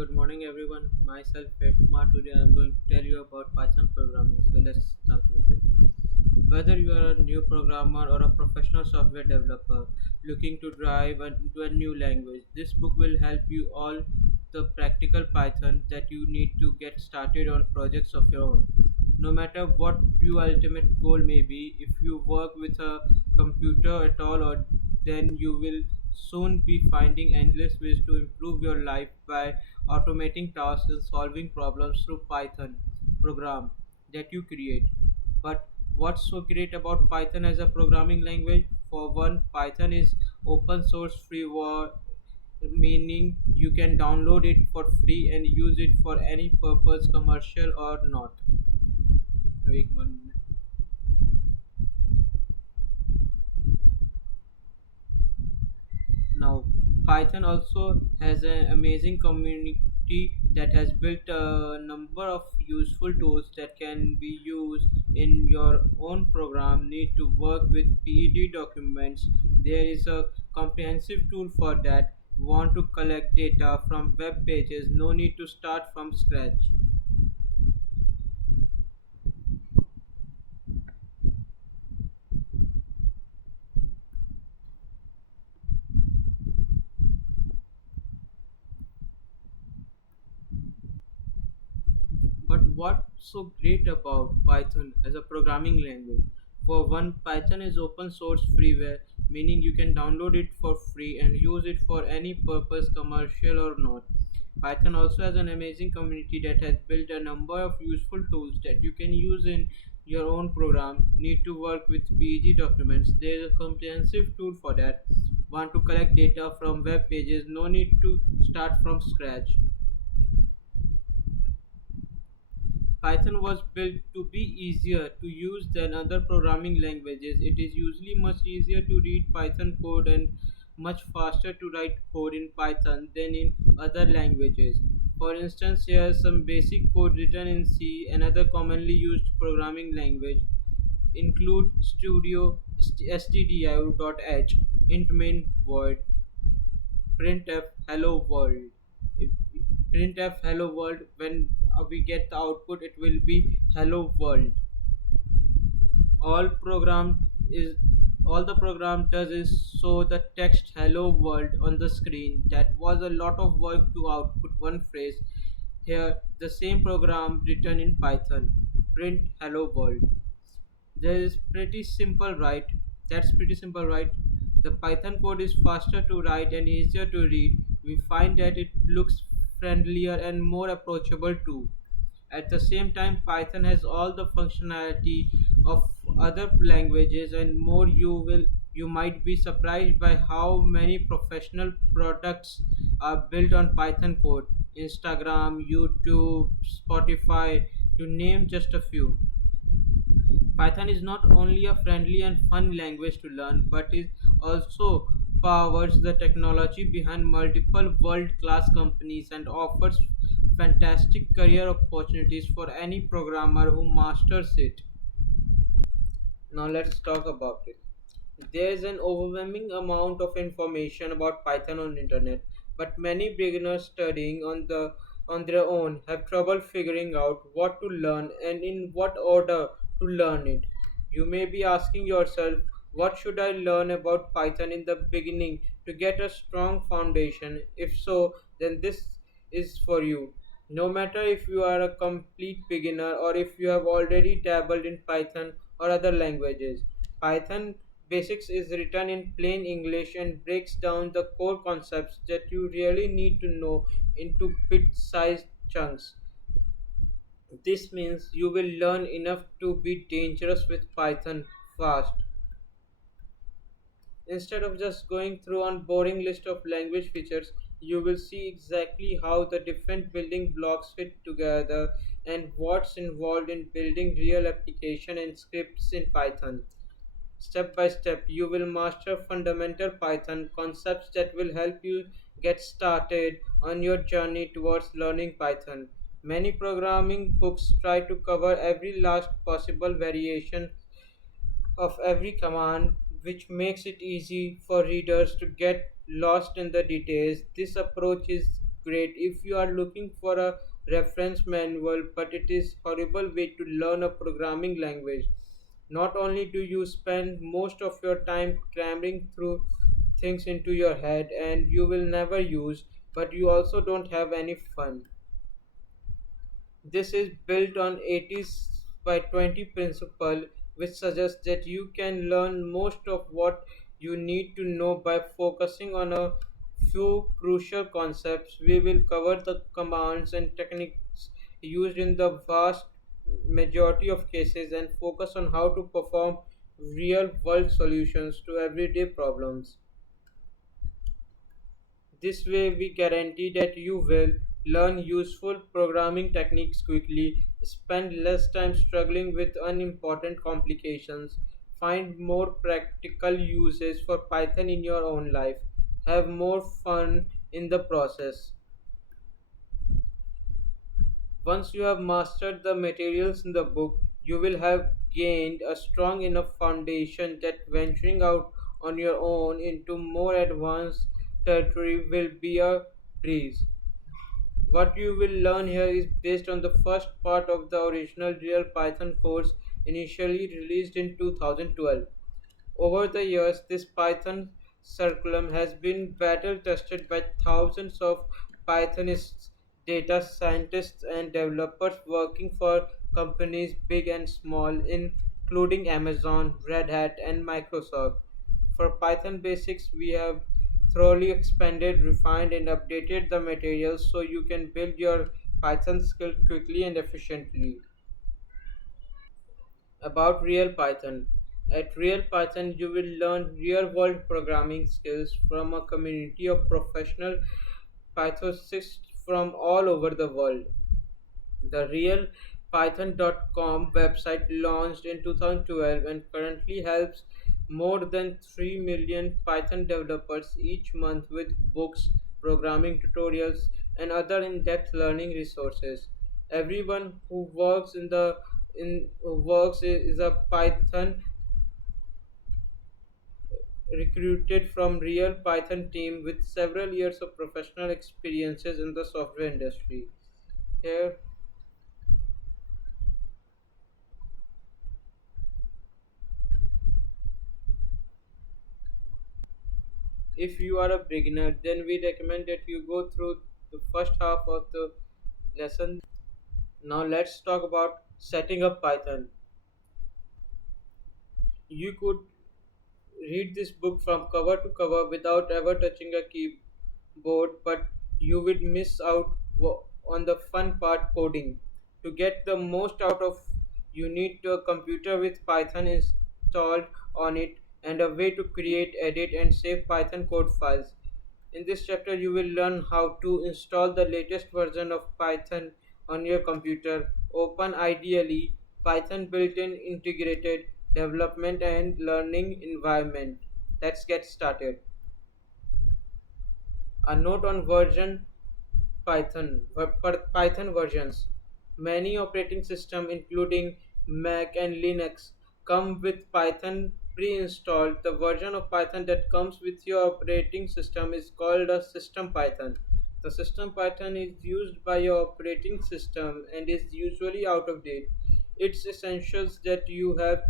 Good morning, everyone. Myself, Ved Kumar. Today, I'm going to tell you about Python programming. So, let's start with it. Whether you are a new programmer or a professional software developer looking to drive into a new language, this book will help you all the practical Python that you need to get started on projects of your own. No matter what your ultimate goal may be, if you work with a computer at all, or then you will soon be finding endless ways to improve your life by automating tasks and solving problems through Python program that you create. But what's so great about Python as a programming language? For one, Python is open source freeware, meaning you can download it for free and use it for any purpose, commercial or not. Wait 1 minute. Now, Python also has an amazing community that has built a number of useful tools that can be used in your own program. Need to work with PED documents. There is a comprehensive tool for that. Want to collect data from web pages? No need to start from scratch. But what's so great about Python as a programming language? For one, Python is open source freeware, meaning you can download it for free and use it for any purpose, commercial or not. Python also has an amazing community that has built a number of useful tools that you can use in your own program. Need to work with PG documents. There is a comprehensive tool for that. Want to collect data from web pages? No need to start from scratch. Python was built to be easier to use than other programming languages. It is usually much easier to read Python code and much faster to write code in Python than in other languages. For instance, here is some basic code written in C, another commonly used programming language. Include studio stdio.h int main void printf hello world. If printf hello world, when we get the output, it will be hello world. All program is all the program does is show the text hello world on the screen. That was a lot of work to output one phrase. Here the same program written in Python, print hello world. That is pretty simple, right? That's pretty simple, right? The Python code is faster to write and easier to read. We find that it looks friendlier and more approachable too. At the same time, Python has all the functionality of other languages and more. You might be surprised by how many professional products are built on Python code. Instagram, YouTube, Spotify, to name just a few. Python is not only a friendly and fun language to learn, but it also powers the technology behind multiple world-class companies and offers fantastic career opportunities for any programmer who masters it. Now let's talk about it. There is an overwhelming amount of information about Python on internet, but many beginners studying on their own have trouble figuring out what to learn and in what order to learn it. You may be asking yourself, what should I learn about Python in the beginning to get a strong foundation? If so, then this is for you. No matter if you are a complete beginner or if you have already dabbled in Python or other languages, Python Basics is written in plain English and breaks down the core concepts that you really need to know into bit sized chunks. This means you will learn enough to be dangerous with Python fast. Instead of just going through a boring list of language features, you will see exactly how the different building blocks fit together and what's involved in building real application and scripts in Python. Step by step, you will master fundamental Python concepts that will help you get started on your journey towards learning Python. Many programming books try to cover every last possible variation of every command, which makes it easy for readers to get lost in the details. This approach is great if you are looking for a reference manual, but it is horrible way to learn a programming language. Not only do you spend most of your time cramming through things into your head and you will never use, but you also don't have any fun. This is built on 80s by 20 principle, which suggests that you can learn most of what you need to know by focusing on a few crucial concepts. We will cover the commands and techniques used in the vast majority of cases and focus on how to perform real world solutions to everyday problems. This way, we guarantee that you will learn useful programming techniques quickly, spend less time struggling with unimportant complications, find more practical uses for Python in your own life, have more fun in the process. Once you have mastered the materials in the book, you will have gained a strong enough foundation that venturing out on your own into more advanced territory will be a breeze. What you will learn here is based on the first part of the original Real Python course initially released in 2012. Over the years, this Python curriculum has been battle tested by thousands of Pythonists, data scientists, and developers working for companies big and small, including Amazon, Red Hat, and Microsoft. For Python basics, we have thoroughly expanded, refined, and updated the materials so you can build your Python skill quickly and efficiently. About Real Python. At Real Python, you will learn real world programming skills from a community of professional Pythonists from all over the world. The realpython.com website launched in 2012 and currently helps more than 3 million Python developers each month with books, programming tutorials, and other in-depth learning resources. Everyone who works in the in who works is a Python recruited from real Python team with several years of professional experiences in the software industry. Here, if you are a beginner, then we recommend that you go through the first half of the lesson. Now let's talk about setting up Python. You could read this book from cover to cover without ever touching a keyboard, but you would miss out on the fun part, coding. To get the most out of you need a computer with Python installed on it and a way to create, edit, and save Python code files. In this chapter, you will learn how to install the latest version of Python on your computer, open ideally Python built-in integrated development and learning environment. Let's get started. A note on version Python versions. Many operating systems, including Mac and Linux, come with Python pre-installed. The version of Python that comes with your operating system is called a system Python. The system Python is used by your operating system and is usually out of date. It's essential that you have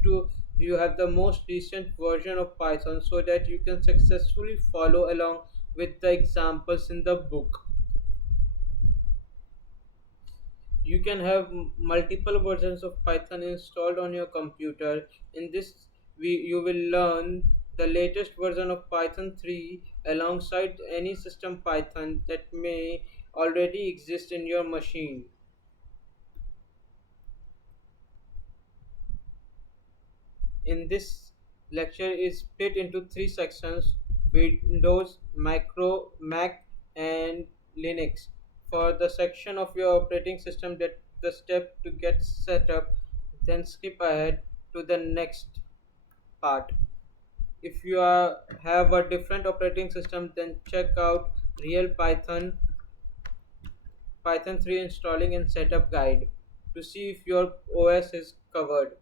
the most recent version of Python so that you can successfully follow along with the examples in the book. You can have multiple versions of Python installed on your computer. In this, you will learn the latest version of Python 3 alongside any system Python that may already exist in your machine. In this lecture is split into three sections: Windows, Micro, Mac, and Linux. For the section of your operating system that the step to get set up, then skip ahead to the next part. If you have a different operating system, then check out Real Python 3 installing and setup guide to see if your OS is covered.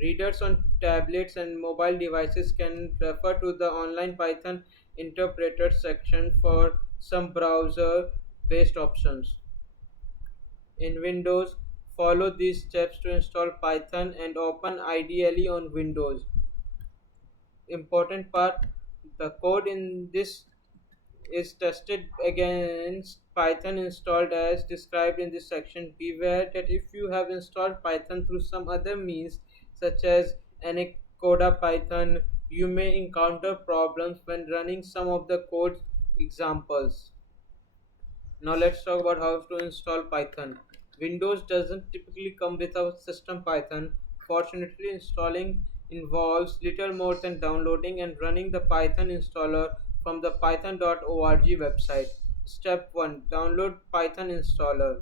Readers on tablets and mobile devices can refer to the online Python interpreter section for some browser based options. In Windows, follow these steps to install Python and open ideally on Windows. Important part, the code in this is tested against Python installed as described in this section. Beware that if you have installed Python through some other means, such as Anaconda Python, you may encounter problems when running some of the code examples. Now let's talk about how to install Python. Windows doesn't typically come with a system Python. Fortunately, installing involves little more than downloading and running the Python installer from the python.org website. Step 1. Download Python installer.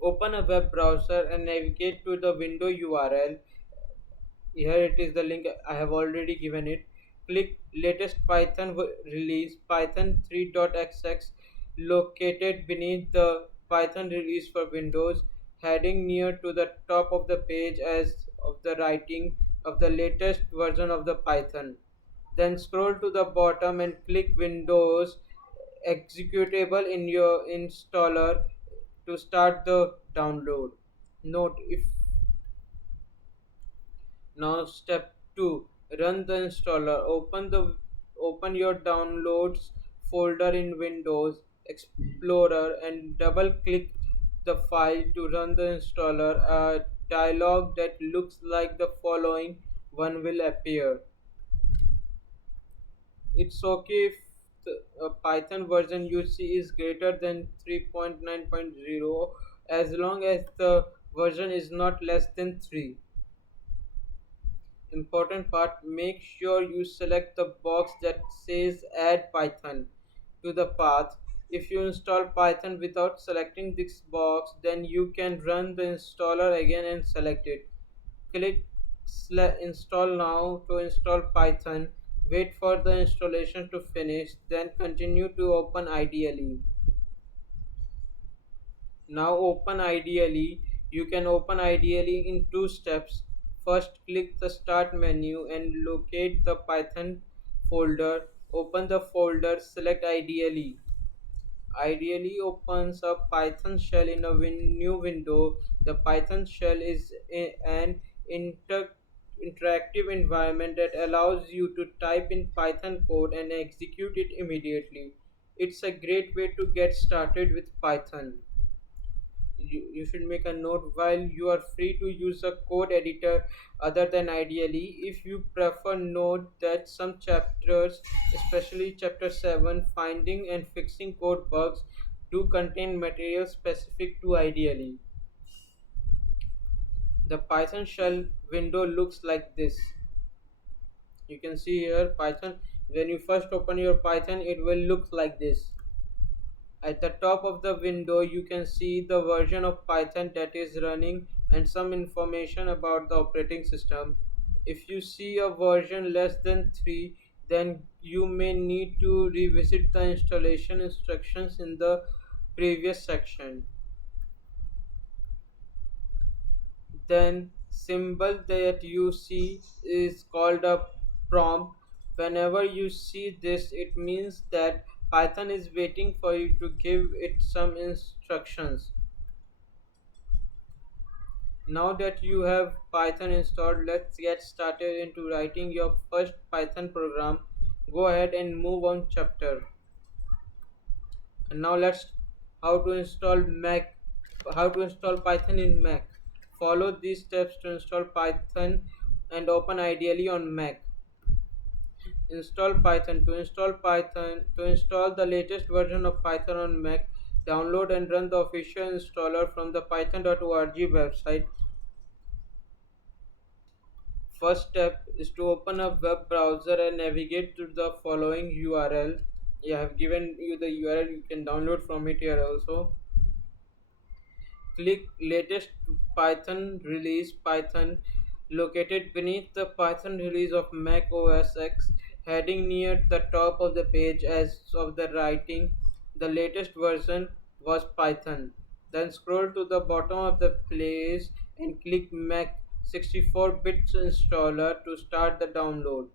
Open a web browser and navigate to the window URL. Here it is, the link I have already given it. Click latest Python release Python 3.xx located beneath the Python release for Windows heading near to the top of the page as of the writing of the latest version of the Python. Then scroll to the bottom and click Windows executable in your installer to start the download. Note if Now step 2. Run the installer. Open your downloads folder in Windows Explorer and double click the file to run the installer. A dialog that looks like the following one will appear. It's okay if the Python version you see is greater than 3.9.0 as long as the version is not less than 3. Important part, make sure you select the box that says add Python to the path. If you install Python without selecting this box, then you can run the installer again and select it. Click install now to install Python. Wait for the installation to finish, then continue to open ideally. Now open ideally. You can open ideally in two steps. First, click the start menu and locate the Python folder. Open the folder, select ideally. Ideally opens a Python shell in a new window. The Python shell is an interactive environment that allows you to type in Python code and execute it immediately. It's a great way to get started with Python. You should make a note while you are free to use a code editor other than ideally. If you prefer, note that some chapters, especially chapter 7 finding and fixing code bugs, do contain material specific to ideally. The Python shell window looks like this. You can see here Python. When you first open your Python, it will look like this. At the top of the window, you can see the version of Python that is running and some information about the operating system. If you see a version less than 3, then you may need to revisit the installation instructions in the previous section. Then symbol that you see is called a prompt. Whenever you see this, it means that Python is waiting for you to give it some instructions. Now that you have Python installed, let's get started into writing your first Python program. Go ahead and move on chapter. And now let's how to install Python in Mac. Follow these steps to install Python and open ideally on Mac. Install Python. To install the latest version of Python on Mac, download and run the official installer from the python.org website. First step is to open a web browser and navigate to the following URL. I have given you the URL, you can download from it here also. Click latest Python release Python located beneath the Python release of Mac OS X heading near the top of the page as of the writing. The latest version was Python. Then scroll to the bottom of the page and click Mac 64-bit installer to start the download.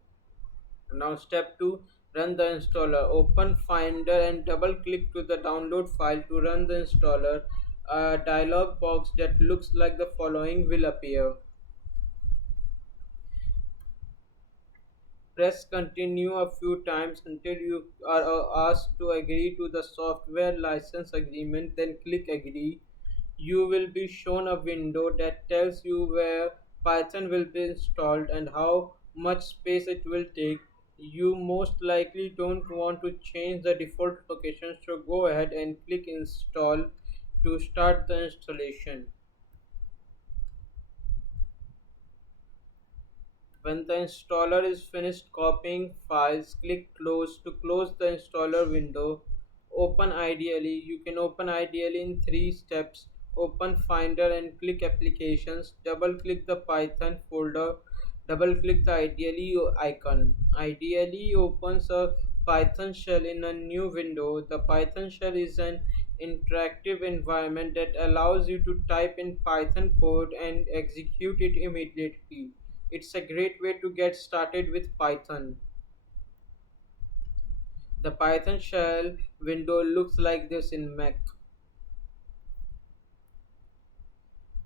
Now step 2, Run the installer. Open Finder and double click to the download file to run the installer. A dialog box that looks like the following will appear. Press continue a few times until you are asked to agree to the software license agreement, then click agree. You will be shown a window that tells you where Python will be installed and how much space it will take. You most likely don't want to change the default location, so go ahead and click install to start the installation. When the installer is finished copying files, click close to close the installer window. Open ideally. You can open ideally in three steps. Open Finder and click Applications. Double click the Python folder. Double click the Ideally icon. Ideally opens a Python shell in a new window. The Python shell is an interactive environment that allows you to type in Python code and execute it immediately. It's a great way to get started with Python. The Python shell window looks like this in Mac.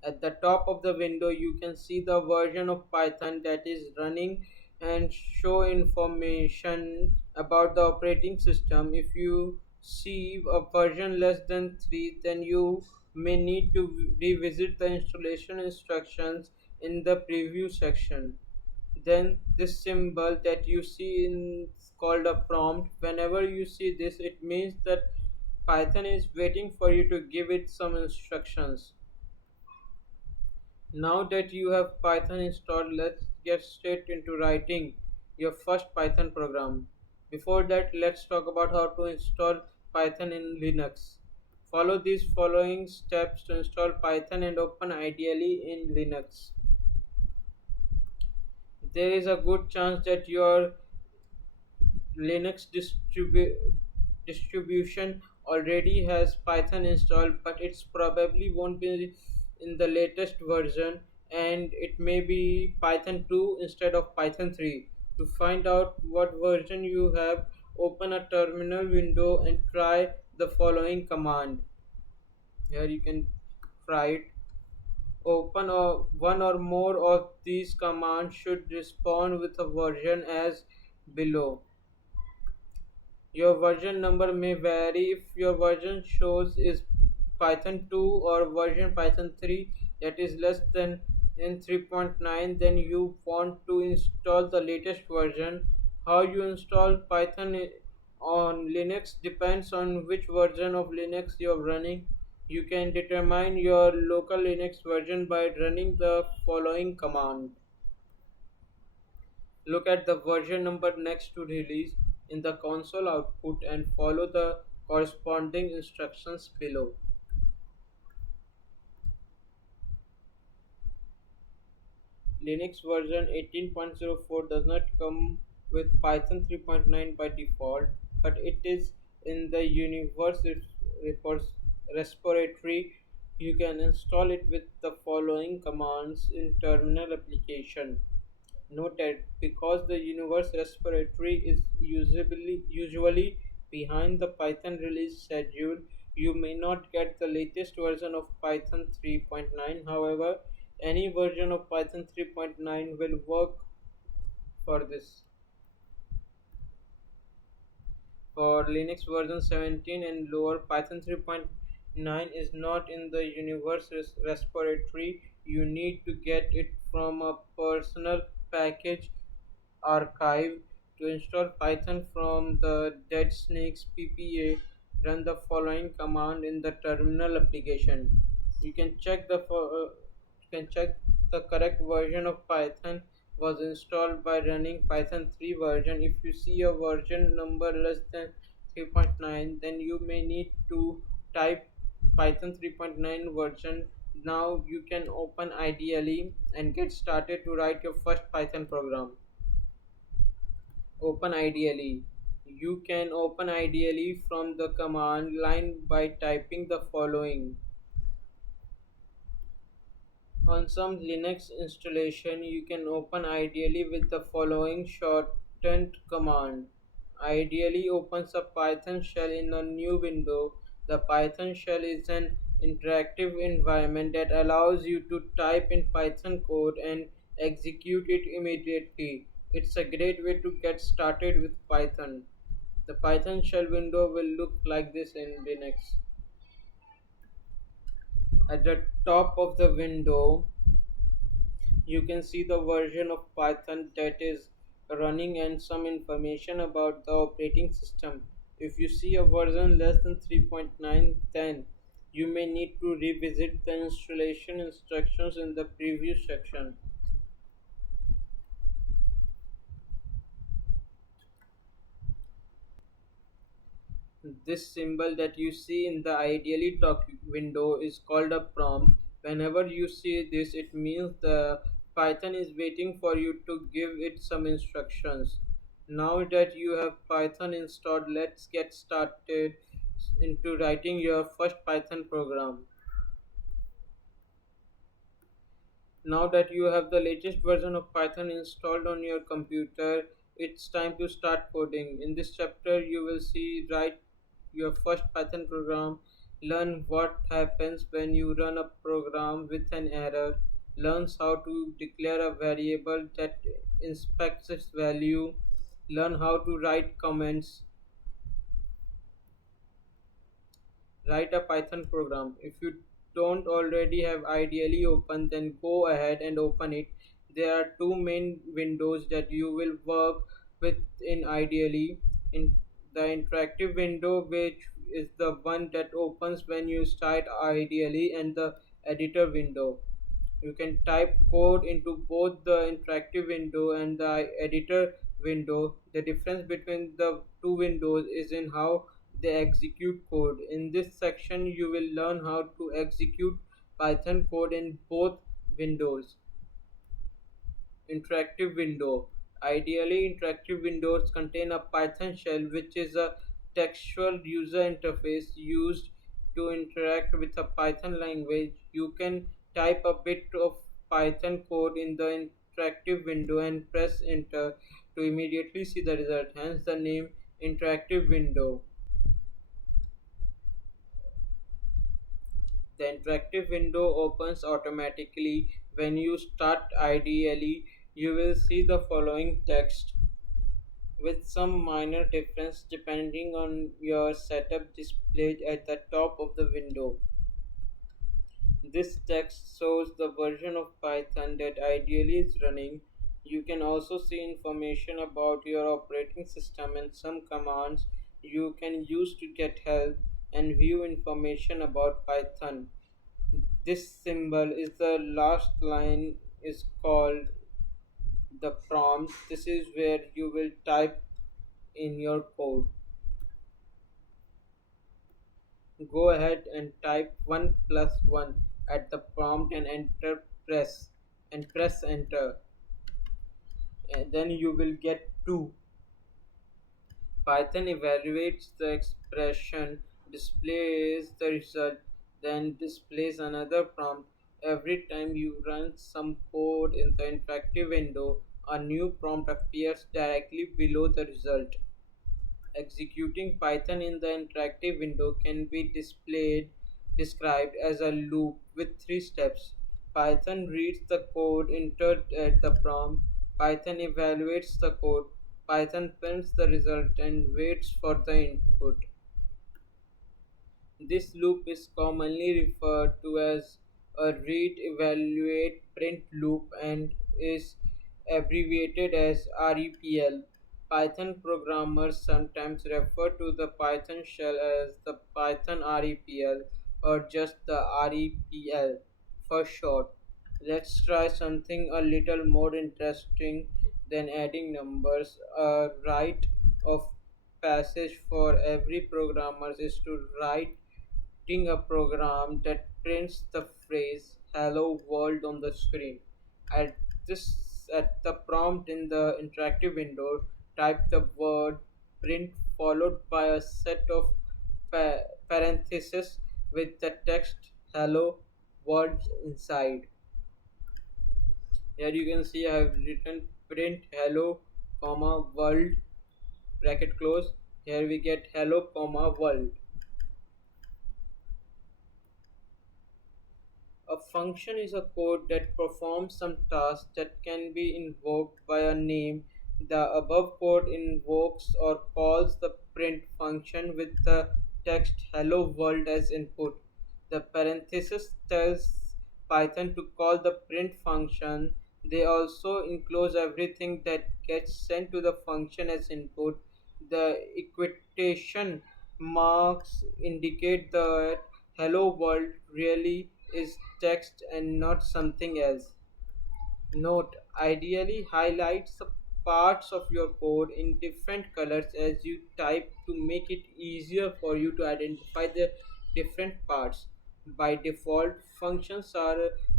At the top of the window, you can see the version of Python that is running and show information about the operating system. If you see a version less than 3, then you may need to revisit the installation instructions in the preview section. Then this symbol that you see in called a prompt. Whenever you see this, it means that Python is waiting for you to give it some instructions. Now that you have Python installed, let's get straight into writing your first Python program. Before that, let's talk about how to install Python in Linux. Follow these following steps to install Python and open ideally in Linux. There is a good chance that your Linux distribution already has Python installed, but it's probably won't be in the latest version, and it may be Python 2 instead of Python 3. To find out what version you have, open a terminal window and try the following command. Here you can try it. Open one or more of these commands should respond with a version as below. Your version number may vary. If your version shows is Python 2 or version Python 3 that is less than in 3.9, then you want to install the latest version. How you install Python on Linux depends on which version of Linux you're running. You can determine your local Linux version by running the following command. Look at the version number next to release in the console output and follow the corresponding instructions below. Linux version 18.04 does not come with Python 3.9 by default, but it is in the Universe repository. You can install it with the following commands in terminal application. Note that because the Universe repository is usually behind the Python release schedule, you may not get the latest version of Python 3.9. However, any version of Python 3.9 will work for this. For Linux version 17 and lower, Python 3.9 is not in the Universe repository. You need to get it from a personal package archive. To install Python from the Dead Snakes PPA, run the following command in the terminal application. You can check the correct version of Python was installed by running Python 3 version. If you see a version number less than 3.9, then you may need to type Python 3.9 version. Now you can open ideally and get started to write your first Python program. Open ideally. You can open ideally from the command line by typing the following. On some Linux installation, you can open ideally with the following shortened command. ideally opens a Python shell in a new window. The Python shell is an interactive environment that allows you to type in Python code and execute it immediately. It's a great way to get started with Python. The Python shell window will look like this in Linux. At the top of the window, you can see the version of Python that is running and some information about the operating system. If you see a version less than 3.9, then you may need to revisit the installation instructions in the preview section. This symbol that you see in the ideally talk window is called a prompt. Whenever you see this, it means the Python is waiting for you to give it some instructions. Now that you have Python installed, let's get started into writing your first Python program. Now that you have the latest version of Python installed on your computer, it's time to start coding. In this chapter, you will see write your first Python program, learn what happens when you run a program with an error, learns how to declare a variable that inspects its value, learn how to write comments, write a Python program. If you don't already have Ideally open, then go ahead and open it. There are two main windows that you will work with in Ideally. In the interactive window, which is the one that opens when you start Ideally, and the editor window. You can type code into both the interactive window and the editor window. The difference between the two windows is in how they execute code. In this section, you will learn how to execute Python code in both windows. Interactive window. Ideally, interactive windows contain a Python shell, which is a textual user interface used to interact with a Python language. You can type a bit of Python code in the interactive window and press enter to immediately see the result, hence the name interactive window. The interactive window opens automatically when you start. Ideally, you will see the following text with some minor difference depending on your setup displayed at the top of the window. This text shows the version of Python that Ideally is running. You can also see information about your operating system and some commands you can use to get help and view information about Python. This symbol is the last line is called the prompt. This is where you will type in your code. Go ahead and type 1 plus 1 at the prompt and press enter, and then you will get 2. Python evaluates the expression, displays the result, then displays another prompt. Every time you run some code in the interactive window, a new prompt appears directly below the result. Executing Python in the interactive window can be described as a loop with three steps. Python reads the code entered at the prompt, Python evaluates the code, Python prints the result and waits for the input. This loop is commonly referred to as a read, evaluate, print loop and is abbreviated as REPL. Python programmers sometimes refer to the Python shell as the Python REPL or just the REPL for short. Let's try something a little more interesting than adding numbers. A rite of passage for every programmer is to writing a program that prints the phrase "Hello World" on the screen. At at the prompt in the interactive window, type the word print followed by a set of parentheses with the text "Hello World" inside. Here you can see I have written print hello comma world. bracket close. Here we get hello comma world. A function is a code that performs some task that can be invoked by a name. The above code invokes or calls the print function with the text hello world as input. The parenthesis tells Python to call the print function. They also enclose everything that gets sent to the function as input. The equitation marks indicate that hello world really is text and not something else. Note: ideally highlights the parts of your code in different colors as you type to make it easier for you to identify the different parts. By default, functions are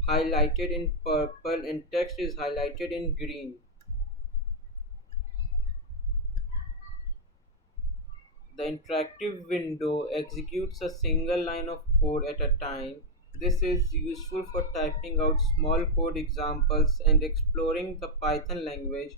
highlighted in purple and text is highlighted in green. The interactive window executes a single line of code at a time. This is useful for typing out small code examples and exploring the Python language,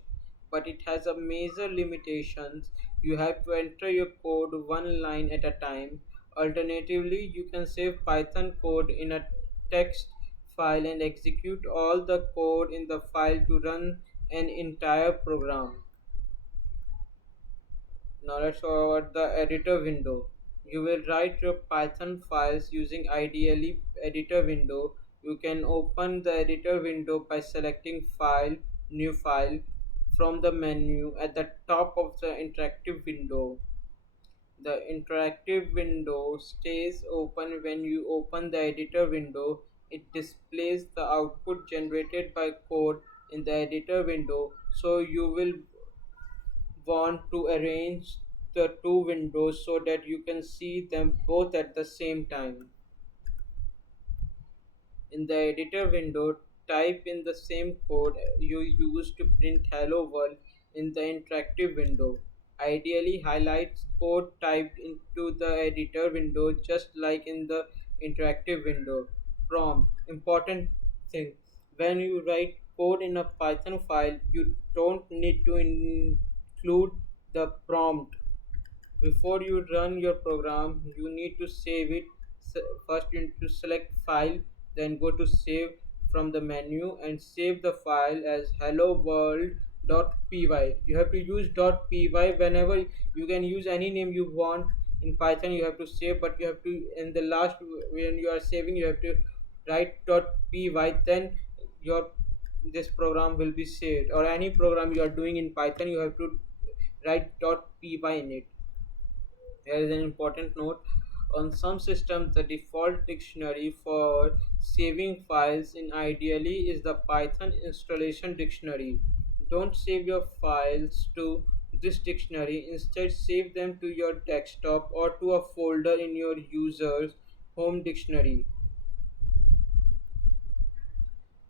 but it has a major limitations. You have to enter your code one line at a time. Alternatively, you can save Python code in a text file and execute all the code in the file to run an entire program. Now let's talk about the editor window. You will write your Python files using ideally editor window. You can open the editor window by selecting file, new file from the menu at the top of the interactive window. The interactive window stays open when you open the editor window. It displays the output generated by code in the editor window, so you will want to arrange the two windows so that you can see them both at the same time. In the editor window, type in the same code you use to print hello world in the interactive window. Ideally highlights code typed into the editor window just like in the interactive window. Prompt. Important thing. When you write code in a Python file, you don't need to include the prompt. Before you run your program, you need to save it. First, you need to select file, then go to save from the menu and save the file as hello world.py. You have to use .py whenever. You can use any name you want in Python. You have to save, but you have to, in the last, when you are saving, you have to write .py. Then your this program will be saved, or any program you are doing in Python, you have to write .py in it. Here is an important note. On some systems, the default dictionary for saving files in ideally is the Python installation dictionary. Don't save your files to this dictionary. Instead, save them to your desktop or to a folder in your user's home dictionary.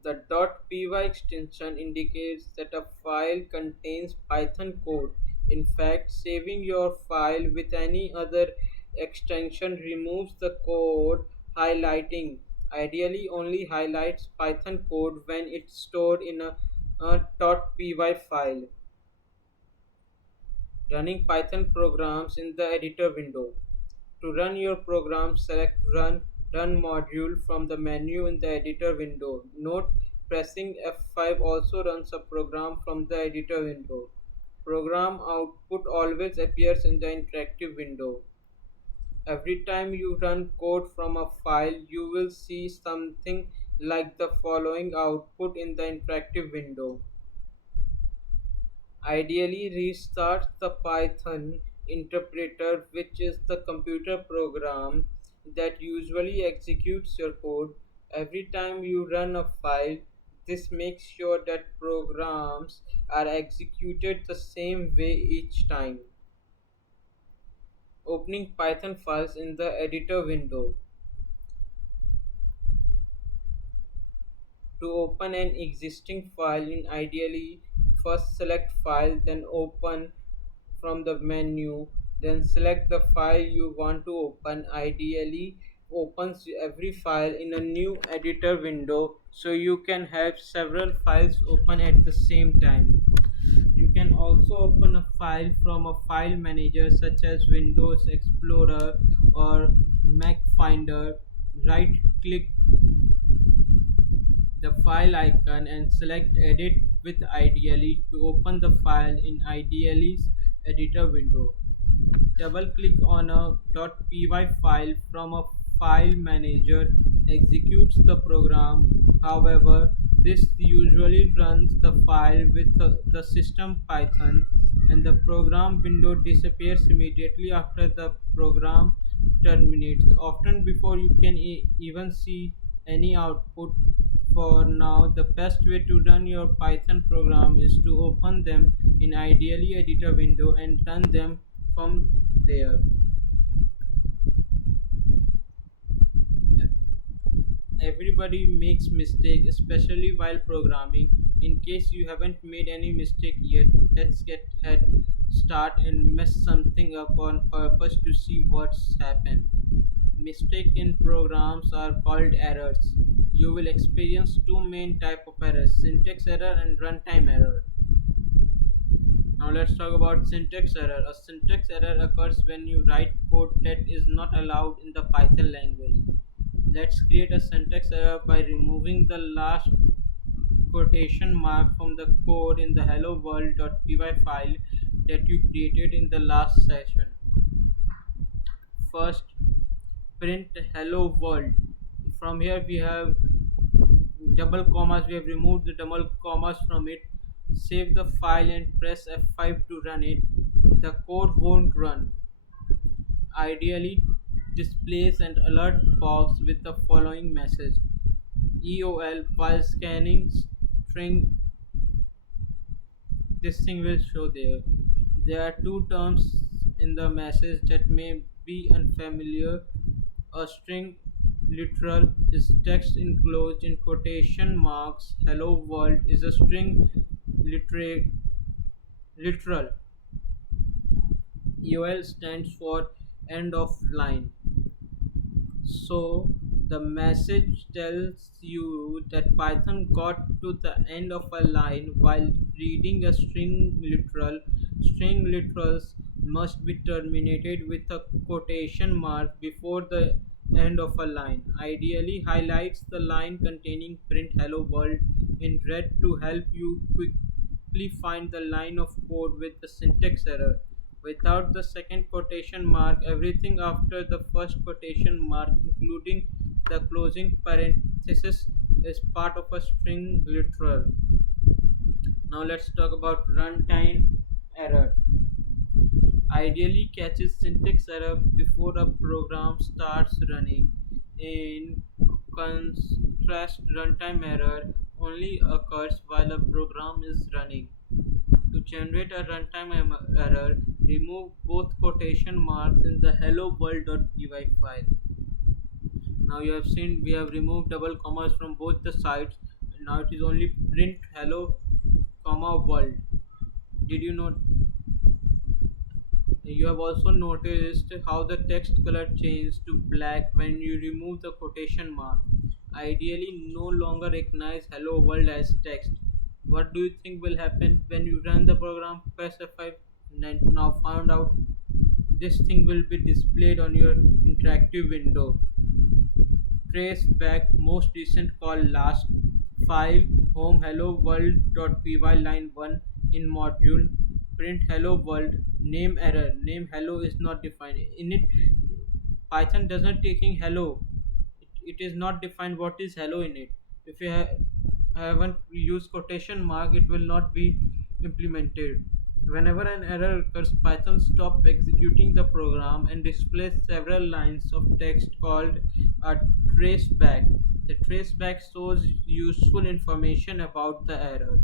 The .py extension indicates that a file contains Python code. In fact, saving your file with any other extension removes the code highlighting. Ideally, only highlights Python code when it's stored in a .py file. Running Python programs in the editor window. To run your program, select Run module from the menu in the editor window. Note: pressing F5 also runs a program from the editor window. Program output always appears in the interactive window. Every time you run code from a file, you will see something like the following output in the interactive window. Ideally restart the Python interpreter, which is the computer program that usually executes your code every time you run a file. This makes sure that programs are executed the same way each time. Opening Python files in the editor window. To open an existing file in ideally, first select file, then open from the menu, then select the file you want to open. Ideally opens every file in a new editor window so you can have several files open at the same time. You can also open a file from a file manager such as Windows Explorer or Mac Finder. Right click the file icon and select Edit with Ideally to open the file in Ideally's editor window. Double click on a .py file from a file manager executes the program. However, this usually runs the file with the system Python, and the program window disappears immediately after the program terminates, often before you can even see any output. For now, the best way to run your Python program is to open them in Ideally editor window and run them from there. Everybody makes mistake, especially while programming. In case you haven't made any mistake yet, let's get head start and mess something up on purpose to see what's happened. Mistake in programs are called errors. You will experience two main type of errors: syntax error and runtime error. Now let's talk about syntax error. A syntax error occurs when you write code that is not allowed in the Python language. Let's create a syntax error by removing the last quotation mark from the code in the hello world.py file that you created in the last session. First, print hello world. From here we have double commas. We have removed the double commas from it. Save the file and press F5 to run it. The code won't run. Ideally displays an alert box with the following message: EOL while scanning string. This thing will show there. There are two terms in the message that may be unfamiliar. A string literal is text enclosed in quotation marks. Hello world is a string literal. EOL stands for end of line. So the message tells you that Python got to the end of a line while reading a string literal. String literals must be terminated with a quotation mark before the end of a line. Ideally highlights the line containing print hello world in red to help you quickly find the line of code with the syntax error. Without the second quotation mark, everything after the first quotation mark, including the closing parenthesis, is part of a string literal. Now let's talk about runtime error. Ideally catches syntax error before a program starts running. In contrast, runtime error only occurs while a program is running. To generate a runtime error, remove both quotation marks in the hello world.py file. Now you have seen we have removed double commas from both the sides. Now it is only print hello comma world. Did you know? You have also noticed how the text color changed to black when you remove the quotation mark. Ideally no longer recognize hello world as text. What do you think will happen when you run the program? Press F5. Now found out this thing will be displayed on your interactive window. Trace back most recent call last file home hello world.py line 1 in module print hello world name error name hello is not defined in it. Python doesn't taking hello. It is not defined what is hello in it. If you haven't used quotation mark, it will not be implemented. Whenever an error occurs, Python stops executing the program and displays several lines of text called a traceback. The traceback shows useful information about the error.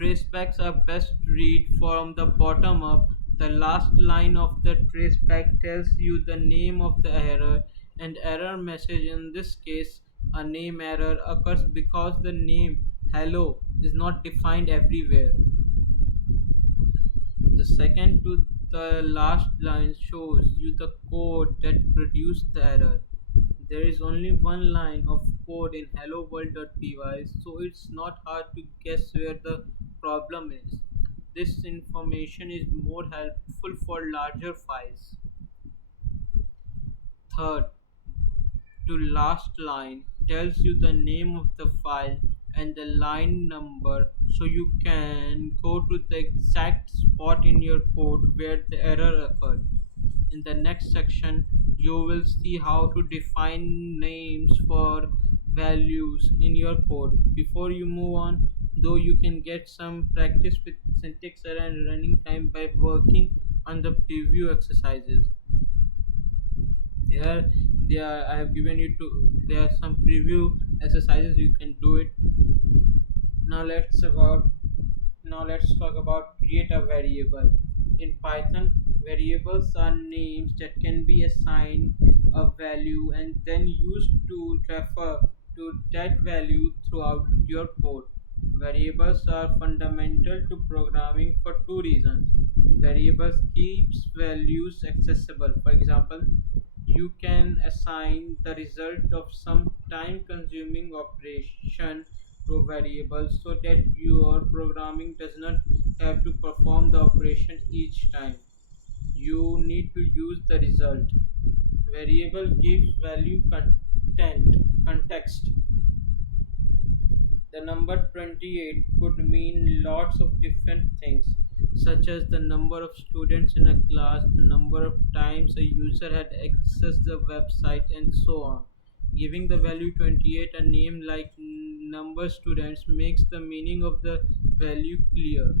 Tracebacks are best read from the bottom up. The last line of the traceback tells you the name of the error and error message. In this case, a name error occurs because the name hello is not defined everywhere. The second to the last line shows you the code that produced the error. There is only one line of code in hello world.py, so it's not hard to guess where the problem is. This information is more helpful for larger files. Third, to last line tells you the name of the file and the line number so you can go to the exact spot in your code where the error occurred. In the next section, you will see how to define names for values in your code. Before you move on, though, you can get some practice with syntax error and running time by working on the preview exercises. Here, I have given you to. There are some preview exercises you can do it. Now let's talk about create a variable. In Python, variables are names that can be assigned a value and then used to refer to that value throughout your code. Variables are fundamental to programming for two reasons. Variables keeps values accessible. For example, you can assign the result of some time consuming operation to a variable so that your programming does not have to perform the operation each time you need to use the result. Variable gives value content context. The number 28 could mean lots of different things, such as the number of students in a class, the number of times a user had accessed the website, and so on. Giving the value 28 a name like number students makes the meaning of the value clear.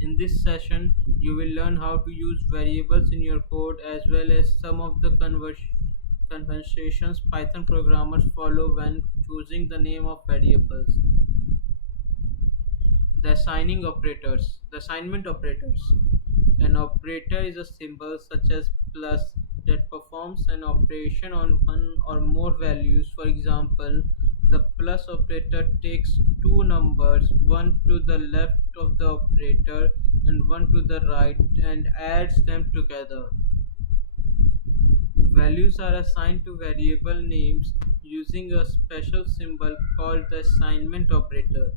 In this session, you will learn how to use variables in your code as well as some of the conventions Python programmers follow when choosing the name of variables. The assignment operators. An operator is a symbol such as plus that performs an operation on one or more values. For example, the plus operator takes two numbers, one to the left of the operator and one to the right, and adds them together. Values are assigned to variable names using a special symbol called the assignment operator.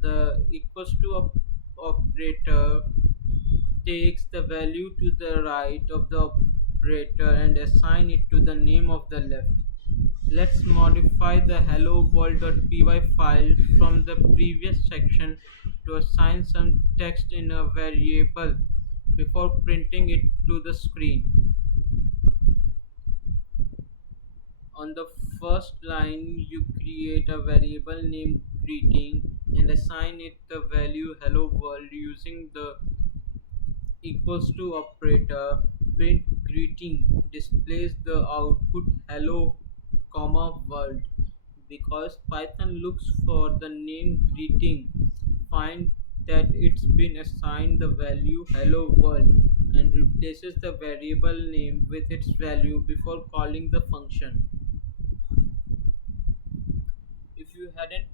The equals to operator takes the value to the right of the operator and assign it to the name of the left. Let's modify the hello world.py file from the previous section to assign some text in a variable before printing it to the screen. On the first line, you create a variable named greeting and assign it the value hello world using the equals to operator. Print greeting displays the output hello comma world. Because Python looks for the name greeting, find that it's been assigned the value hello world and replaces the variable name with its value before calling the function. If you hadn't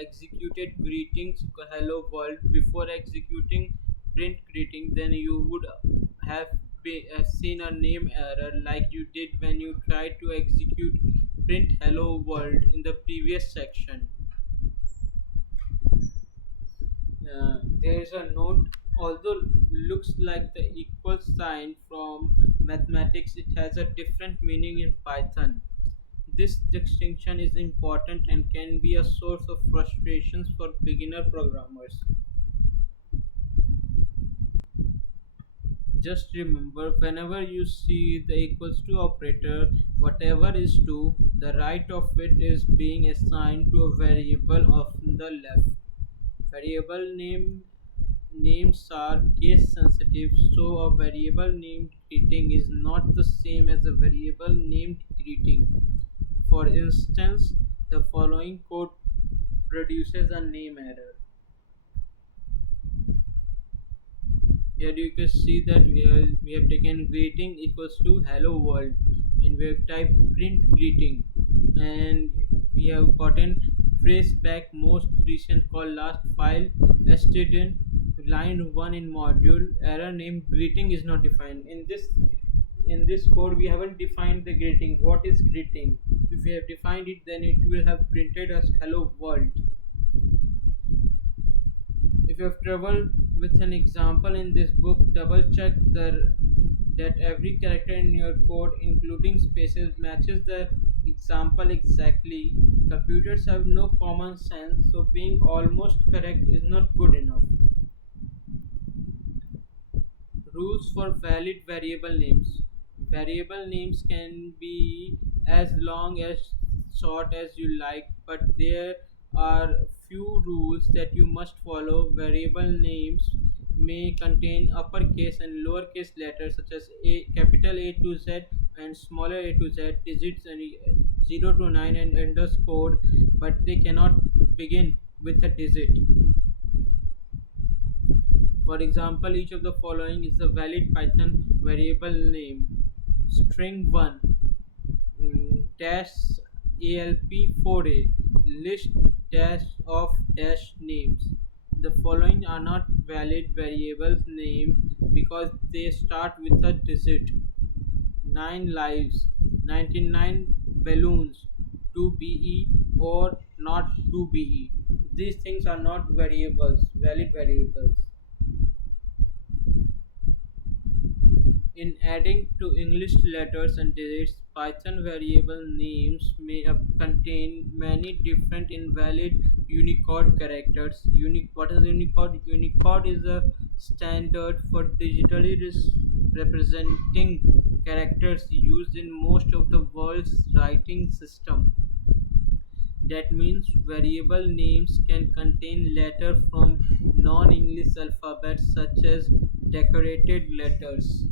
executed greetings hello world before executing print greeting, then you would have seen a name error like you did when you tried to execute print hello world in the previous section. There is a note. Although looks like the equal sign from mathematics, it has a different meaning in Python. This distinction is important and can be a source of frustrations for beginner programmers. Just remember, whenever you see the equals to operator, whatever is to the right of it is being assigned to a variable on the left. Variable names are case sensitive, so a variable named greeting is not the same as a variable named greeting. For instance, the following code produces a name error. Here you can see that we have taken greeting equals to hello world and we have typed print greeting, and we have gotten trace back most recent call last file stdin line 1 in module error name greeting is not defined. In this code we haven't defined the greeting. What is greeting? If we have defined it, then it will have printed as hello world. If you have trouble with an example in this book, double check that every character in your code, including spaces, matches the example exactly. Computers have no common sense, so being almost correct is not good enough. Rules for valid variable names. Variable names can be as long as short as you like, but there are few rules that you must follow. Variable names may contain uppercase and lowercase letters such as capital A to Z and smaller a to Z, digits and 0 to 9 and underscore, but they cannot begin with a digit. For example, each of the following is a valid Python variable name. String 1 dash ALP4A list dash of dash names. The following are not valid variables name because they start with a digit. 9 lives, 99 balloons, 2BE or not 2BE. These things are not variables, valid variables. In adding to English letters and digits, Python variable names may contain many different invalid Unicode characters. What is Unicode? Unicode is a standard for digitally representing characters used in most of the world's writing system. That means variable names can contain letters from non-English alphabets such as decorated letters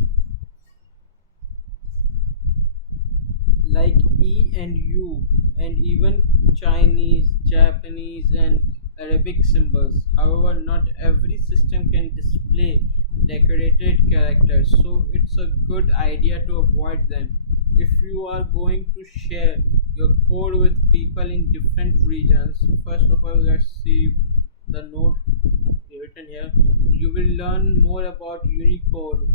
like E and U, and even Chinese, Japanese, and Arabic symbols. However, not every system can display decorated characters, so it's a good idea to avoid them. If you are going to share your code with people in different regions, first of all, let's see the note written here. You will learn more about Unicode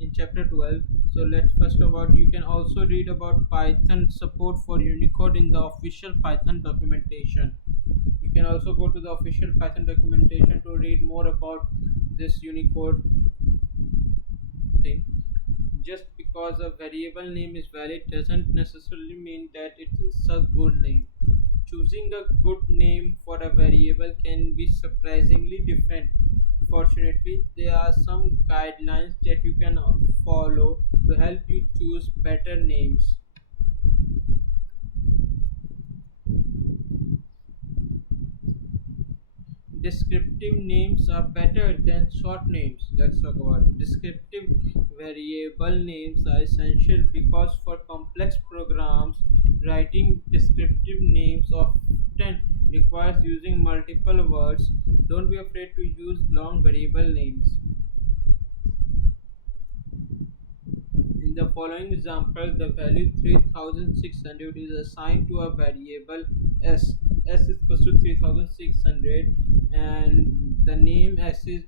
in chapter 12. So let's first about you can also read about Python support for Unicode in the official Python documentation. You can also go to the official Python documentation to read more about this Unicode thing. Just because a variable name is valid doesn't necessarily mean that it is a good name. Choosing a good name for a variable can be surprisingly different. Fortunately, there are some guidelines that you can follow to help you choose better names. Descriptive names are better than short names. Let's talk about descriptive variable names are essential because for complex programs, writing descriptive names often requires using multiple words. Don't be afraid to use long variable names. In the following example, the value 3600 is assigned to a variable s. S is equal to 3600 and the name s is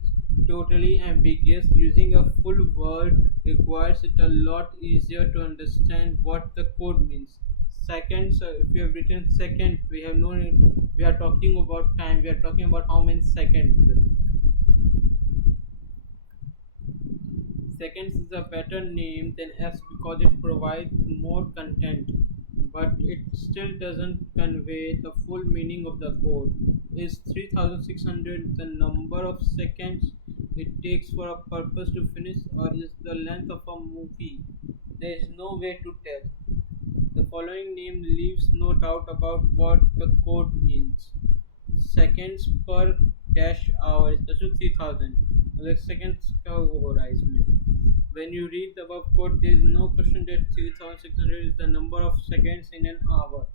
totally ambiguous. Using a full word requires it a lot easier to understand what the code means. Seconds, if you have written second, we have no need, we are talking about time, we are talking about how many seconds. Seconds is a better name than S because it provides more content, but it still doesn't convey the full meaning of the code. Is 3600 the number of seconds it takes for a purpose to finish, or is the length of a movie? There is no way to tell. The following name leaves no doubt about what the code means. Seconds per dash hour is equal to 3000. Like seconds का वो हो रहा है इसमें. When you read the above code, there is no question that 3600 is the number of seconds in an hour.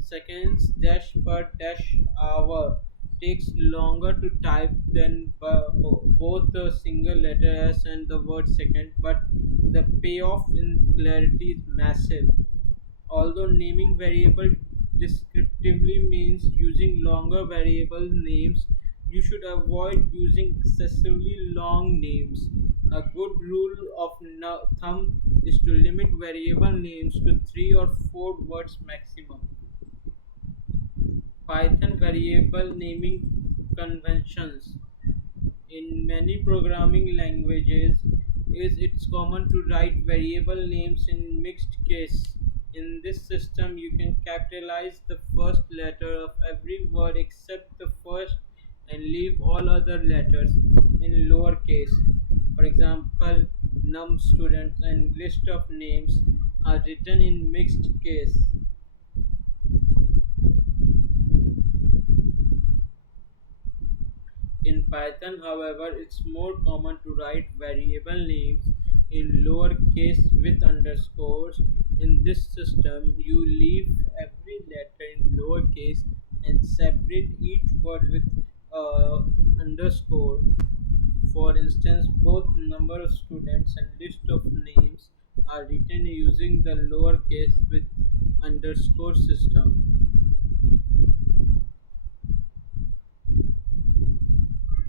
Seconds dash per dash hour takes longer to type than both the single letter S and the word second, but the payoff in clarity is massive. Although naming variable descriptively means using longer variable names, you should avoid using excessively long names. A good rule of thumb is to limit variable names to 3 or 4 words maximum. Python variable naming conventions. In many programming languages, it's common to write variable names in mixed case. In this system, you can capitalize the first letter of every word except the first and leave all other letters in lowercase. For example, num students and list of names are written in mixed case. In Python, however, it's more common to write variable names in lowercase with underscores. In this system, you leave every letter in lowercase and separate each word with a underscore. For instance, both number of students and list of names are written using the lowercase with underscore system.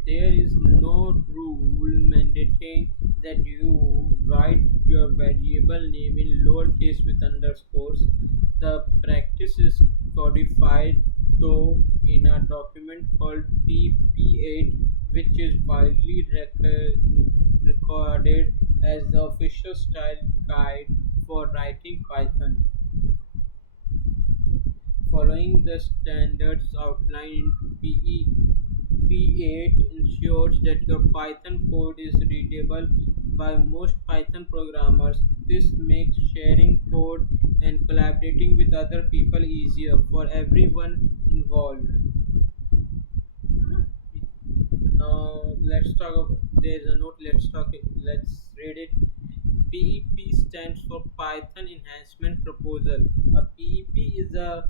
There is no rule mandating that you write your variable name in lowercase with underscores. The practice is codified though in a document called PP8, which is widely recorded as the official style guide for writing Python. Following the standards outlined in P8 ensures that your Python code is readable by most Python programmers. This makes sharing code and collaborating with other people easier for everyone involved. Now let's talk. There's a note. Let's talk. Let's read it. PEP stands for Python Enhancement Proposal. A PEP is a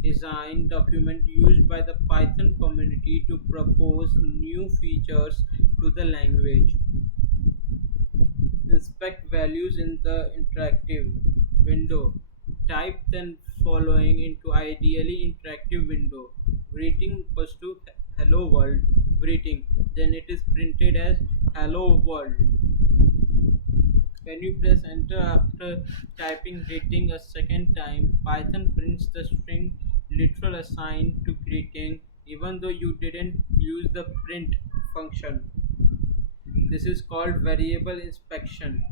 design document used by the Python community to propose new features to the language. Inspect values in the interactive window. Type the following into ideally interactive window. Greeting equals to hello world greeting. Then it is printed as hello world. When you press enter after typing greeting a second time, Python prints the string literal assigned to greeting even though you didn't use the print function. This is called variable inspection.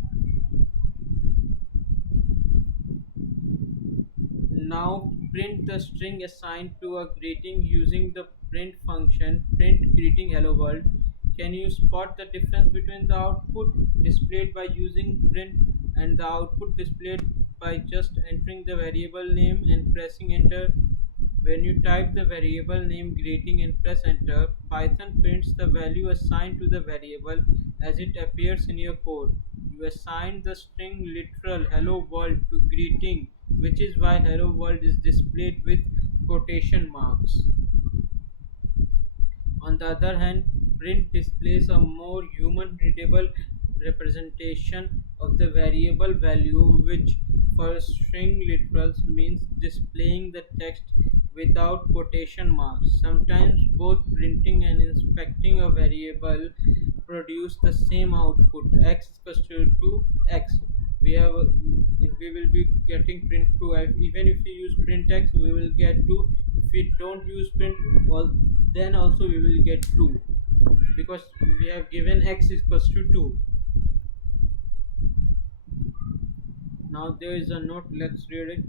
Now print the string assigned to a greeting using the print function print greeting hello world. Can you spot the difference between the output displayed by using print and the output displayed by just entering the variable name and pressing enter? When you type the variable name greeting and press enter, Python prints the value assigned to the variable as it appears in your code. You assign the string literal hello world to greeting, which is why hello world is displayed with quotation marks. On the other hand, print displays a more human readable representation of the variable value, which for string literals means displaying the text without quotation marks. Sometimes both printing and inspecting a variable produce the same output x equals to x. We will be getting print 2. Even if we use print x, we will get 2. If we don't use print, well, then also we will get 2 because we have given x equals to 2. Now there is a note, let's read it.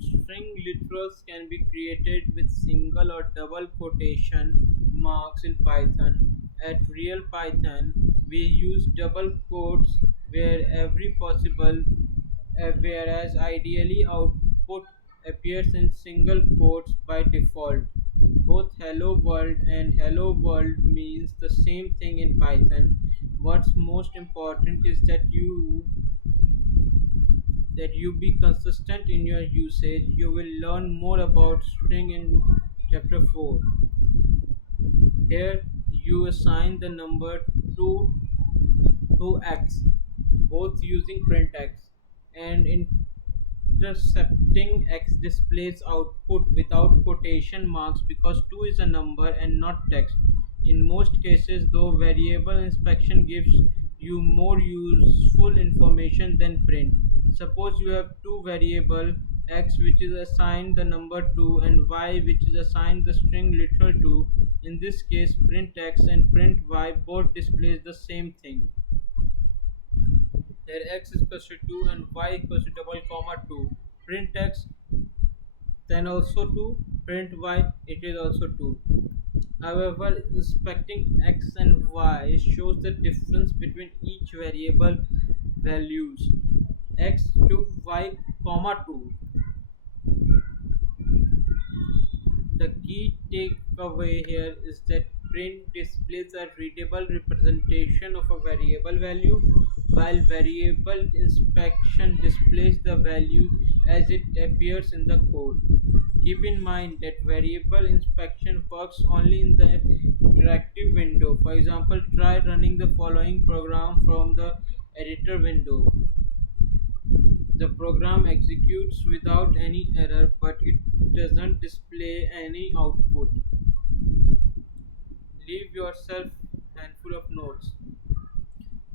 String literals can be created with single or double quotation marks in Python. At real Python, we use double quotes where every possible, whereas ideally output appears in single quotes by default. Both hello world and hello world means the same thing in Python. What's most important is that you be consistent in your usage. You will learn more about string in chapter 4. Here you assign the number 2 to x, both using printx, and intercepting x displays output without quotation marks because 2 is a number and not text. In most cases, though, variable inspection gives you more useful information than print. Suppose you have two variable x which is assigned the number 2 and y which is assigned the string literal 2. In this case, print x and print y both displays the same thing. Here x is equals to 2 and y equals to double comma 2. Print x, then also 2. Print y, it is also 2. However, inspecting x and y shows the difference between each variable values x to y comma 2. The key takeaway here is that print displays a readable representation of a variable value, while variable inspection displays the value as it appears in the code. Keep in mind that variable inspection works only in the interactive window. For example, try running the following program from the editor window. The program executes without any error, but it doesn't display any output. Leave yourself a handful of notes.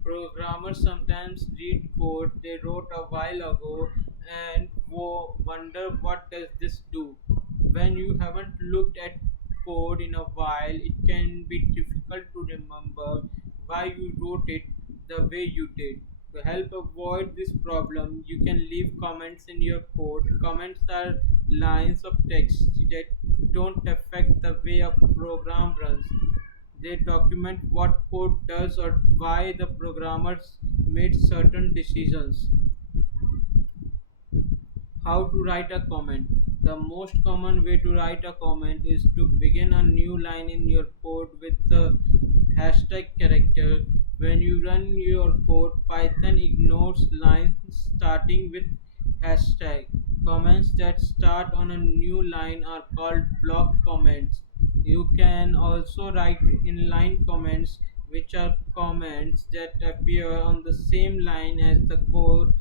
Programmers sometimes read code they wrote a while ago and wonder what does this do. When you haven't looked at code in a while, it can be difficult to remember why you wrote it the way you did. To help avoid this problem, you can leave comments in your code. Comments are lines of text that don't affect the way a program runs. They document what code does or why the programmers made certain decisions. How to write a comment. The most common way to write a comment is to begin a new line in your code with the hashtag character. When you run your code, Python ignores lines starting with hashtag. Comments that start on a new line are called block comments. You can also write inline comments, which are comments that appear on the same line as the code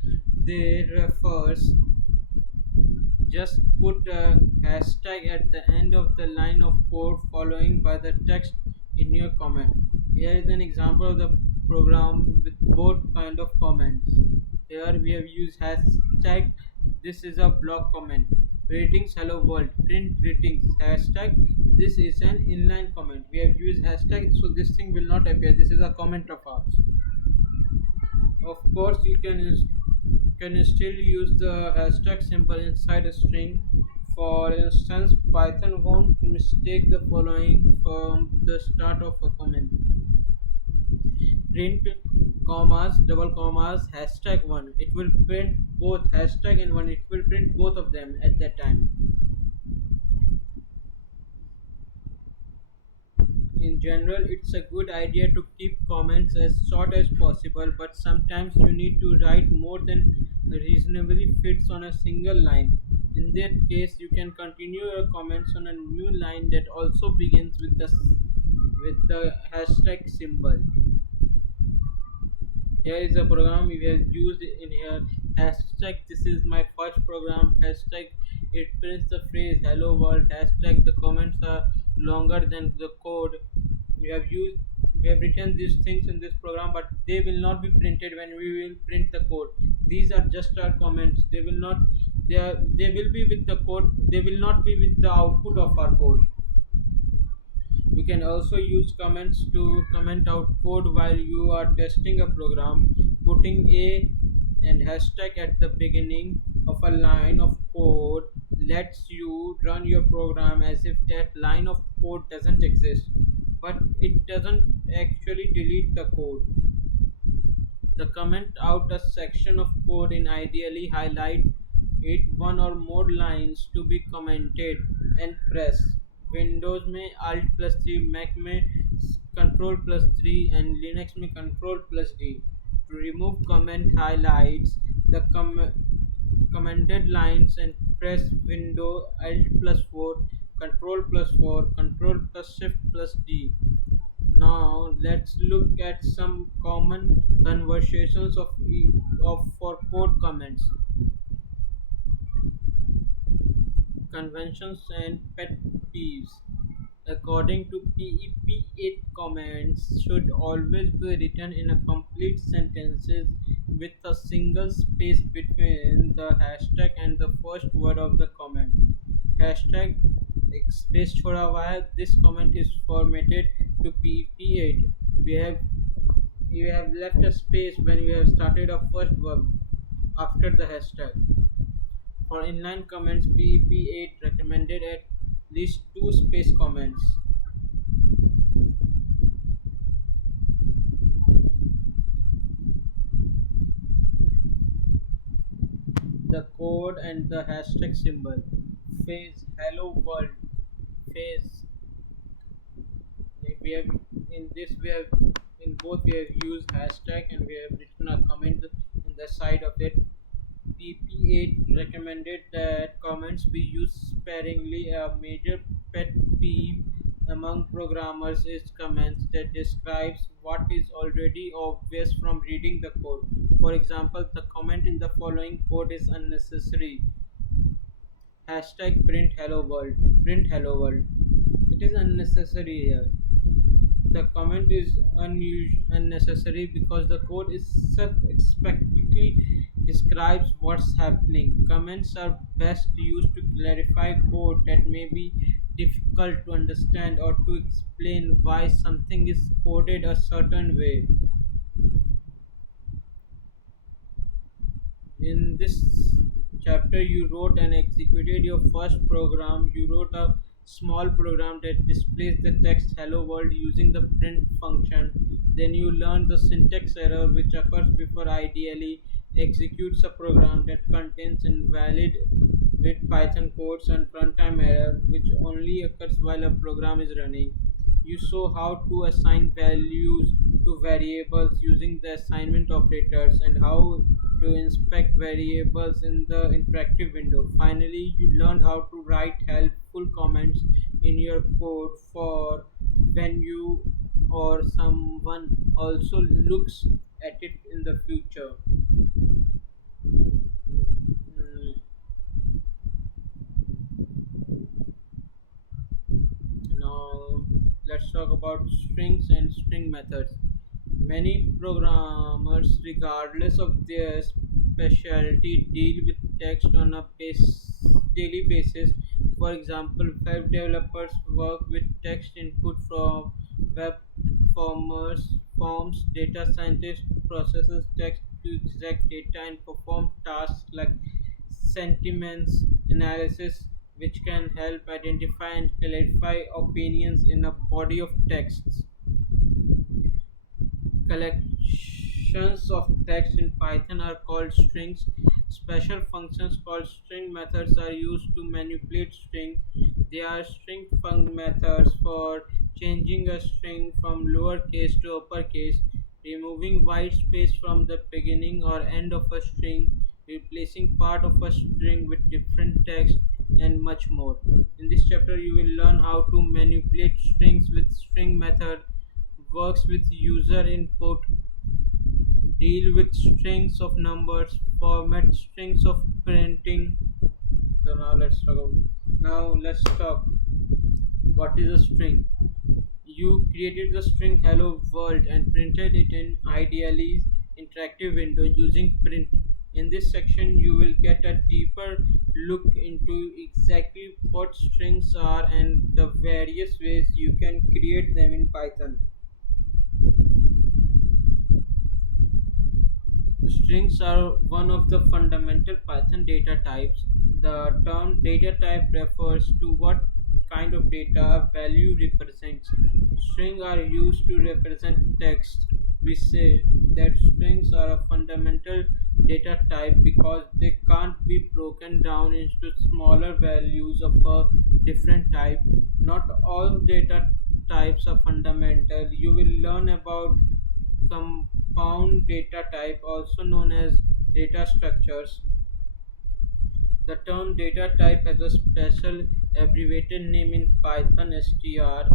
they refers. Just put a hashtag at the end of the line of code following by the text in your comment. Here is an example of the program with both kind of comments. Here we have used hashtag. This is a block comment. Greetings, hello world. Print greetings. Hashtag. This is an inline comment. We have used hashtag, so this thing will not appear. This is a comment of ours. Of course, you can still use the hashtag symbol inside a string. For instance, Python won't mistake the following from the start of a comment. Print commas, double commas, hashtag one. It will print both hashtag and one. It will print both of them at that time. In general, it's a good idea to keep comments as short as possible, but sometimes you need to write more than reasonably fits on a single line. In that case, you can continue your comments on a new line that also begins with the hashtag symbol. Here is a program we have used in here. Hashtag this is my first program. Hashtag it prints the phrase hello world. Hashtag the comments are longer than the code. We have used we have written these things in this program, but they will not be printed when we will print the code. These are just our comments. They will be with the code. They will not be with the output of our code. You can also use comments to comment out code while you are testing a program. Putting a and hashtag at the beginning of a line of code lets you run your program as if that line of code doesn't exist, but it doesn't actually delete the code. The comment out a section of code in ideally highlight it one or more lines to be commented and press. Windows में Alt plus 3, Mac में Control plus 3 and Linux में Control plus D. To remove comment highlights the commented lines and press Window Alt plus 4, Control plus 4, Control plus Shift plus D. Now let's look at some common conversations of for code comments, conventions and pet peeves. According to PEP, 8 comments should always be written in a complete sentences with a single space between the hashtag and the first word of the comment. Hashtag spaced for a while. This comment is formatted to PP8. We have we have left a space when we have started our first verb after the hashtag. For inline comments, PP8 recommended at least two space comments. The code and the hashtag symbol. Phase hello world. Phase we have in this we have in both we have used hashtag and we have written a comment in the side of it. PP8 recommended that comments be used sparingly. A major pet peeve among programmers is comments that describes what is already obvious from reading the code. For example, the comment in the following code is unnecessary. Hashtag print hello world. Print hello world. It is unnecessary here. The comment is unnecessary because the code is self-expectantly describes what's happening. Comments are best used to clarify code that may be difficult to understand or to explain why something is coded a certain way. In this chapter, you wrote and executed your first program. You wrote a small program that displays the text hello world using the print function. Then you learned the syntax error which occurs before ideally executes a program that contains invalid with Python codes and runtime error which only occurs while a program is running. You saw how to assign values to variables using the assignment operators and how to inspect variables in the interactive window. Finally, you learned how to write helpful comments in your code for when you or someone also looks at it in the future. Mm, Now, let's talk about strings and string methods. Many programmers, regardless of their specialty, deal with text on a daily basis. For example, web developers work with text input from web forms, data scientists processes text to exact data and perform tasks like sentiments analysis, which can help identify and clarify opinions in a body of texts. Collections of text in Python are called strings. Special functions called string methods are used to manipulate string. They are string func methods for changing a string from lowercase to uppercase, removing white space from the beginning or end of a string, replacing part of a string with different text, and much more. In this chapter, you will learn how to manipulate strings with string method, works with user input, deal with strings of numbers, format strings of printing. So now let's talk what is a string. You created the string hello world and printed it in Ideally's interactive window using print. In this section you will get a deeper look into exactly what strings are and the various ways you can create them in Python. Strings are one of the fundamental Python data types. The term data type refers to what kind of data a value represents. Strings are used to represent text. We say that strings are a fundamental data type because they can't be broken down into smaller values of a different type. Not all data types are fundamental. You will learn about compound data type, also known as data structures. The term data type has a special abbreviated name in Python str.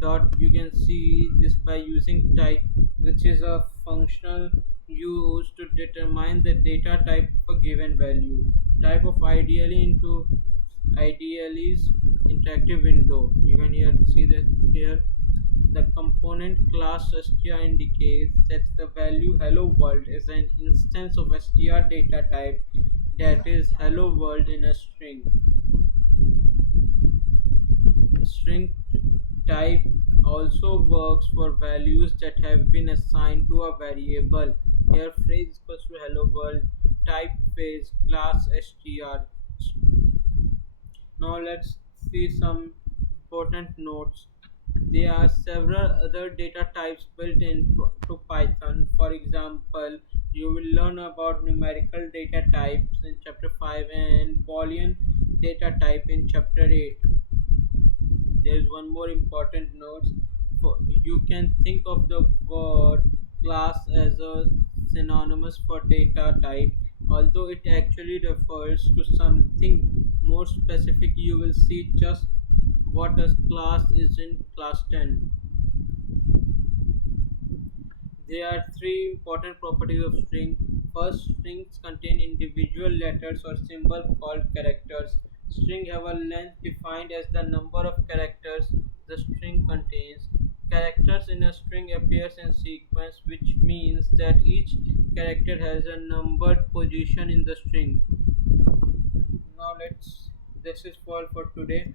Dot. You can see this by using type, which is a functional used to determine the data type of a given value. Type of Ideally's interactive window. You can here see that here the component class str indicates that the value hello world is an instance of str data type that is hello world in a string. String type also works for values that have been assigned to a variable. Here phrase equals to hello world, type phase, class str. Now let's see some important notes. There are several other data types built into Python. For example, you will learn about numerical data types in chapter 5 and Boolean data type in chapter 8. There is one more important note. You can think of the word class as a synonymous for data type, although it actually refers to something more specific. You will see just what a class is in class 10. There are three important properties of string. First, strings contain individual letters or symbols called characters. String have a length defined as the number of characters the string contains. Characters in a string appears in sequence, which means that each character has a numbered position in the string. Now let's this is all for today.